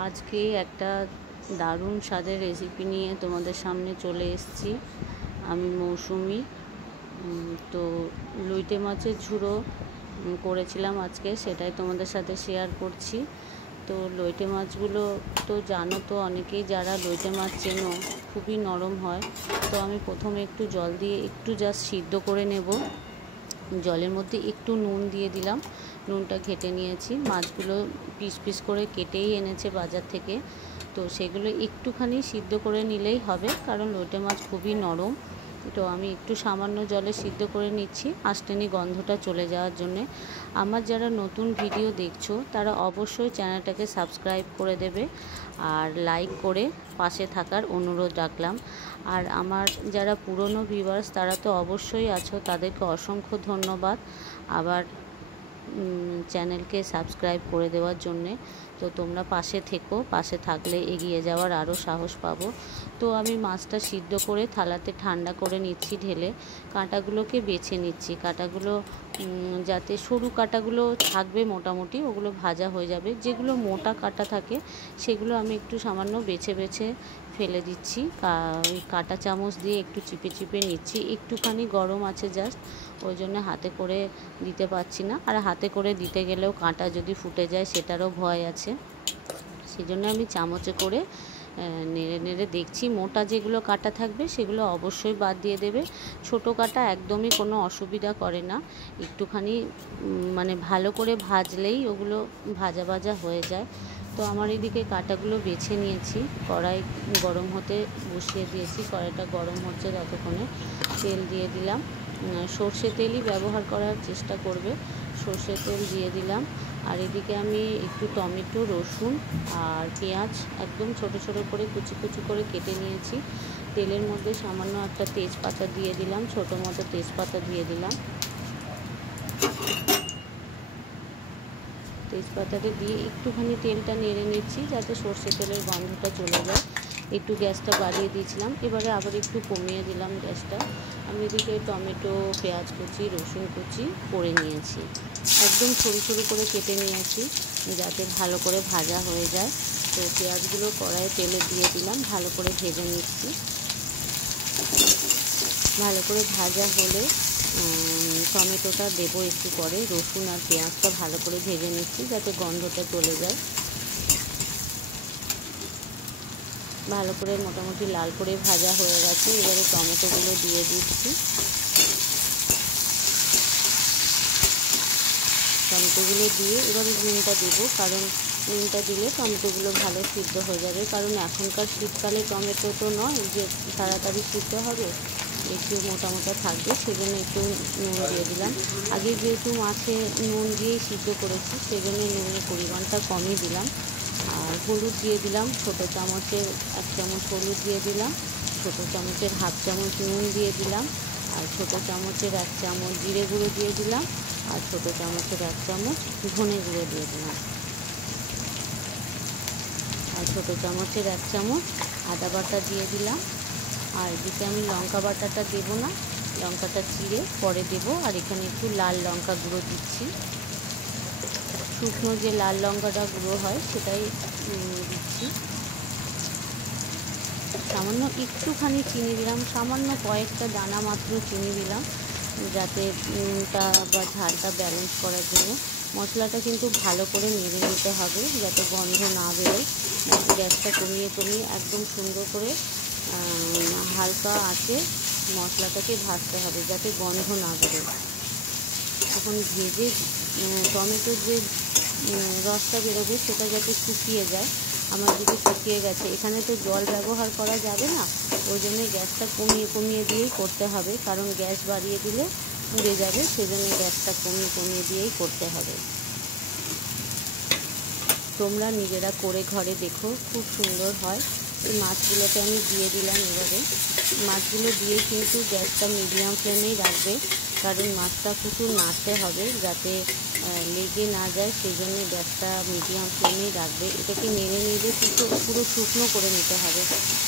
আজকে একটা দারুণ স্বাদের রেসিপি নিয়ে তোমাদের সামনে চলে এসেছি। আমি মৌসুমি। তো লইটে মাছের ঝুড়ো করেছিলাম আজকে, সেটাই তোমাদের সাথে শেয়ার করছি। তো লইটে মাছগুলো তো জানো, তো অনেকেই যারা লইটে মাছ চেনো, খুবই নরম হয়। তো আমি প্রথমে একটু জল দিয়ে একটু জাস্ট সিদ্ধ করে নেব। জলের মধ্যে একটু নুন দিয়ে দিলাম, নুনটা ঘেটে নিয়েছি। মাছগুলো পিস পিস করে কেটেই এনেছে বাজার থেকে, তো সেগুলো একটুখানি সিদ্ধ করে নিলেই হবে, কারণ লইটে মাছ খুবই নরম। তো আমি একটু সামান্য জলে সিদ্ধ করে নিচ্ছি, আঁশটেনি গন্ধটা চলে যাওয়ার জন্যে। আমার যারা নতুন ভিডিও দেখছো তারা অবশ্যই চ্যানেলটাকে সাবস্ক্রাইব করে দেবে আর লাইক করে পাশে থাকার অনুরোধ রাখলাম। আর আমার যারা পুরনো ভিউয়ার্স তারা তো অবশ্যই আছো, তাদেরকে অসংখ্য ধন্যবাদ আবার চ্যানেলকে সাবস্ক্রাইব করে দেওয়ার জন্যে। তো তোমরা পাশে থেকো, পাশে থাকলে এগিয়ে যাওয়ার আরও সাহস পাবো। তো আমি মাছটা সিদ্ধ করে থালাতে ঠান্ডা করে নিচ্ছি ঢেলে। কাঁটাগুলোকে বেছে নিচ্ছি, কাঁটাগুলো যাতে সরু কাঁটাগুলো থাকবে মোটামুটি, ওগুলো ভাজা হয়ে যাবে। যেগুলো মোটা কাঁটা থাকে সেগুলো আমি একটু সামান্য বেছে বেছে ফেলে দিচ্ছি। কাঁটা চামচ দিয়ে একটু চিপে চিপে নিচ্ছি। একটুখানি গরম আছে জাস্ট, ওই জন্য হাতে করে দিতে পারছি না। আর হাতে করে দিতে গেলেও কাঁটা যদি ফুটে যায় সেটারও ভয় আছে, সেই জন্য আমি চামচে করে নেড়ে নেড়ে দেখছি। মোটা যেগুলো কাঁটা থাকবে সেগুলো অবশ্যই বাদ দিয়ে দেবে। ছোটো কাঁটা একদমই কোনো অসুবিধা করে না, একটুখানি মানে ভালো করে ভাজলেই ওগুলো ভাজা ভাজা হয়ে যায়। তো আমার এদিকে কাঁটাগুলো বেছে নিয়েছি, কড়াই গরম হতে বসিয়ে দিয়েছি। কড়াইটা গরম হচ্ছে, ততক্ষণে তেল দিয়ে দিলাম। সর্ষে তেলই ব্যবহার করার চেষ্টা করবে, সর্ষে তেল দিয়ে দিলাম। আর এদিকে আমি একটু টমেটো, রসুন আর পেঁয়াজ একদম ছোট ছোট করে কুচি কুচি করে কেটে নিয়েছি। তেলের মধ্যে সামান্য একটা তেজপাতা দিয়ে দিলাম, ছোটো মতো তেজপাতা দিয়ে দিলাম। তেজপাতাটা দিয়ে একটুখানি তেলটা নেড়ে নিচ্ছি যাতে সর্ষে তেলের গন্ধটা চলে যায়। একটু গ্যাসটা বাড়িয়ে দিয়েছিলাম, এবারে আবার একটু কমিয়ে দিলাম গ্যাসটা। আমি এদিকে টমেটো, পেঁয়াজ কুচি, রসুন কুচি করে নিয়েছি, একদম সরু সরু করে কেটে নিয়েছি যাতে ভালো করে ভাজা হয়ে যায়। তো পেঁয়াজগুলো কড়াইয়ে তেলে দিয়ে দিলাম, ভালো করে ভেজে নিচ্ছি। ভালো করে ভাজা হলে টমেটোটা দেবো একটু পরে। রসুন আর পেঁয়াজটা ভালো করে ভেজে নিচ্ছি যাতে গন্ধটা চলে যায়। ভালো করে মোটামুটি লাল করে ভাজা হয়ে গেছে, এবারে টমেটোগুলো দিয়ে দিচ্ছি। টমেটোগুলো দিয়ে এবারে নুনটা দেবো, কারণ নুনটা দিলে টমেটোগুলো ভালো সিদ্ধ হয়ে যাবে। কারণ এখনকার শীতকালে টমেটো তো নয় যে তাড়াতাড়ি সিদ্ধ হবে, একটু মোটা মোটা থাকবে, সেজন্য একটু নুন দিয়ে দিলাম। আগে যেহেতু মাছে নুন দিয়েই সিদ্ধ করেছি, সেজন্য নুনের পরিমাণটা কমই দিলাম। আর হলুদ দিয়ে দিলাম, ছোটো চামচের 1 চামচ হলুদ দিয়ে দিলাম, ছোটো চামচের 1/2 চামচ নুন দিয়ে দিলাম, আর ছোটো চামচের 1 চামচ জিরে গুঁড়ো দিয়ে দিলাম, আর ছোটো চামচের 1 চামচ ধনে গুঁড়ো দিয়ে দিলাম, আর ছোটো চামচের 1 চামচ আদা বাটা দিয়ে দিলাম। আর এদিকে আমি লঙ্কা বাটাটা দেবো না, লঙ্কাটা চিড়ে পরে দেবো। আর এখানে একটু লাল লঙ্কা গুঁড়ো দিচ্ছি, শুকনো যে লাল লঙ্কাটা গুঁড়ো হয় সেটাই দিচ্ছি। সামান্য একটুখানি চিনি দিলাম, সামান্য কয়েকটা দানা মাত্র চিনি দিলাম, যাতে নুনটা বা ঝালটা ব্যালেন্স করার জন্য। মশলাটা কিন্তু ভালো করে নেড়ে নিতে হবে যাতে গন্ধ না বেরোয়। গ্যাসটা কমিয়ে কমিয়ে একদম সুন্দর করে হালকা আঁচে মশলাটাকে ভাজতে হবে যাতে গন্ধ না বেরোয়। তখন ভেজে টমেটোর যে রসটা বেরোবে সেটা যাতে শুকিয়ে যায়। আমার দিকে শুকিয়ে গেছে, এখানে তো জল ব্যবহার করা যাবে না, ওই জন্য গ্যাসটা কমিয়ে কমিয়ে দিয়েই করতে হবে, কারণ গ্যাস বাড়িয়ে দিলে পুড়ে যাবে, সেজন্য গ্যাসটা কমিয়ে কমিয়ে দিয়েই করতে হবে। তোমরা নিজেরা করে ঘরে দেখো, খুব সুন্দর হয়। এই মাছগুলোকে আমি দিয়ে দিলাম। এবারে মাছগুলো দিয়ে কিন্তু গ্যাসটা মিডিয়াম ফ্লেমেই রাখবে, কারণ মাছটা প্রচুর নাড়তে হবে যাতে লেগে না যায়, সেই জন্য গ্যাসটা মিডিয়াম ফ্লেমেই রাখবে। এটাকে নেড়ে নেড়ে পুরো শুকনো করে নিতে হবে,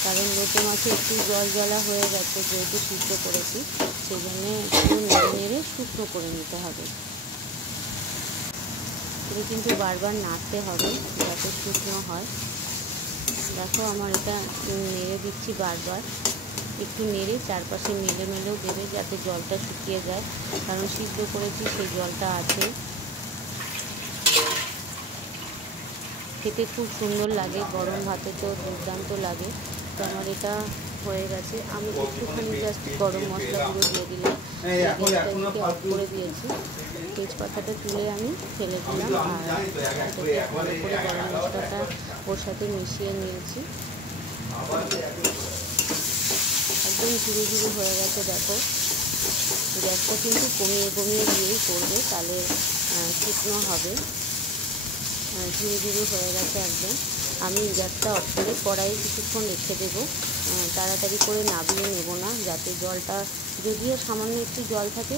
কারণ লোটে মাছে একটু জল জ্বালা হয়ে গেছে যেহেতু সিদ্ধ করেছি, সেই জন্যে পুরো নেড়ে নেড়ে শুকনো করে নিতে হবে। করে কিন্তু বারবার নাড়তে হবে যাতে শুকনো হয়। দেখো আমার এটা নেড়ে দিচ্ছি বারবার, একটু নেড়ে চারপাশে মেলেও দেবে যাতে জলটা শুকিয়ে যায়, কারণ সিদ্ধ করেছি সেই জলটা আছে। খেতে খুব সুন্দর লাগে, গরম ভাতে তো দুর্দান্ত লাগে। তো আমার এটা হয়ে গেছে। আমি একটুখানি জাস্ট গরম মশলা গুঁড়ো দিয়ে দিলাম, গ্যাসটাকে অফ করে দিয়েছি। তেজপাতাটা তুলে আমি ফেলে দিলাম, আর এটাকে ভালো করে গরম মশলাটা ওর সাথে মিশিয়ে নিয়েছি। একদম ঝুরো ঝুরো হয়ে গেছে। দেখো গ্যাসটা কিন্তু কমিয়ে দিয়েই করবে, তাহলে শুকনো হবে। ঝুরো ঝুরো হয়ে গেছে একদম। আমি গ্যাসটা অফ করে কড়াইয়ে কিছুক্ষণ রেখে দেবো, তাড়াতাড়ি করে নামিয়ে নেব না, যাতে জলটা, যদিও সামান্য একটু জল থাকে